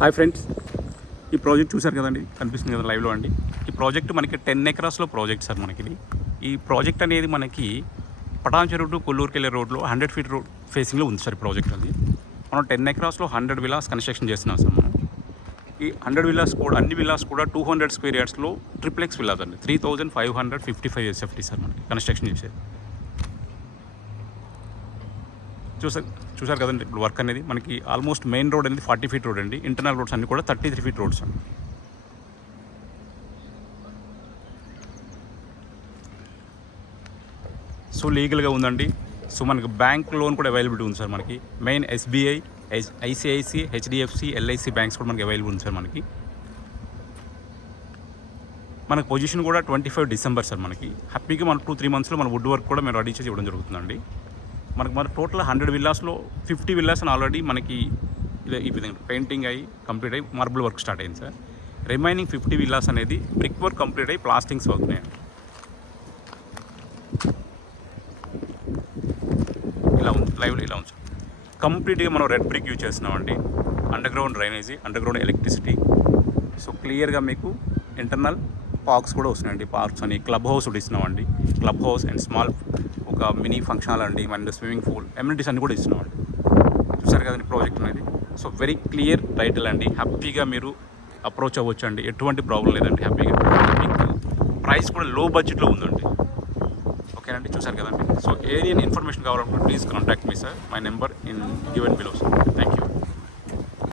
Hi friends, ఈ project చూశారు కదండి, కనిపిస్తుంది కదా లైవ్లో అండి. ఈ ప్రాజెక్ట్ మనకి 10 ఎకరాస్లో ప్రాజెక్ట్ సార్. మనకి ఈ ప్రాజెక్ట్ అనేది మనకి పటాన్ చెరువు టు కొల్లూరుకి వెళ్ళే రోడ్లో 100 ఫీట్ రోడ్ ఫేసింగ్లో ఉంది సార్. ఈ ప్రాజెక్ట్ అది మనం 10 ఎకరాస్లో 100 విలాస్ కన్స్ట్రక్షన్ చేస్తున్నాం సార్. మనం ఈ 100 విలాస్ కూడా, అన్ని విలాస్ కూడా 200 స్క్వేర్ యార్డ్స్లో ట్రిప్లెక్స్ విలాస్ అండి. 3555 SFT సార్ మనకి కన్స్ట్రక్షన్ చేసేది. చూసారు కదండి. ఇప్పుడు వర్క్ అనేది మనకి ఆల్మోస్ట్ మెయిన్ రోడ్ అనేది 40 ఫీట్ రోడ్ అండి. ఇంటర్నల్ రోడ్స్ అన్ని కూడా 33 ఫీట్ రోడ్స్ అండి. సో లీగల్గా ఉందండి. సో మనకి బ్యాంక్ లోన్ కూడా అవైలబిలిటీ ఉంది సార్. మనకి main SBI, ICICI, HDFC, LIC banks కూడా మనకి అవైలబుల్ ఉంది సార్. మనకి పొజిషన్ కూడా 25 డిసెంబర్ సార్. మనకి హ్యాపీగా మన 2-3 మంత్స్లో మన వుడ్ వర్క్ కూడా మేము రెడీ చేసి ఇవ్వడం జరుగుతుందండి. మన టోటల్ 100 విల్లాస్లో 50 విల్లాస్ అని ఆల్రెడీ మనకి ఈ విధంగా పెయింటింగ్ అయ్యి కంప్లీట్ అయ్యి మార్బుల్ వర్క్ స్టార్ట్ అయింది సార్. రిమైనింగ్ 50 విల్లాస్ అనేది బ్రిక్ వర్క్ కంప్లీట్ అయ్యి ప్లాస్టింగ్స్ అవుతున్నాయండి. ఇలా ఉంది, లైవ్లో ఇలా ఉంది సార్. కంప్లీట్గా మనం రెడ్ బ్రిక్ యూజ్ చేస్తున్నామండి. Under ground drainage, under ground electricity. So క్లియర్గా మీకు ఇంటర్నల్ పార్క్స్ కూడా వస్తున్నాయండి. పార్క్స్ అని క్లబ్ హౌస్ కూడా ఇస్తున్నామండి. క్లబ్ హౌస్ అండ్ స్మాల్ ఒక మినీ ఫంక్షన్ హాల్ అండి, అండ్ స్విమ్మింగ్ పూల్, ఎమ్యూనిటీస్ అన్ని కూడా ఇస్తున్నామండి. చూసారు కదండి ప్రాజెక్ట్ అనేది. సో వెరీ క్లియర్ టైటిల్ అండి. హ్యాపీగా మీరు అప్రోచ్ అవ్వచ్చు అండి. ఎటువంటి ప్రాబ్లం లేదండి. హ్యాపీగా మీకు ప్రైస్ కూడా లో బడ్జెట్లో ఉందండి. ఓకేనండి, చూసారు కదండి. సో ఏరియా ఇన్ఫర్మేషన్ కావాలనుకుంటే please contact me sir. My number in given below sir. Thank you.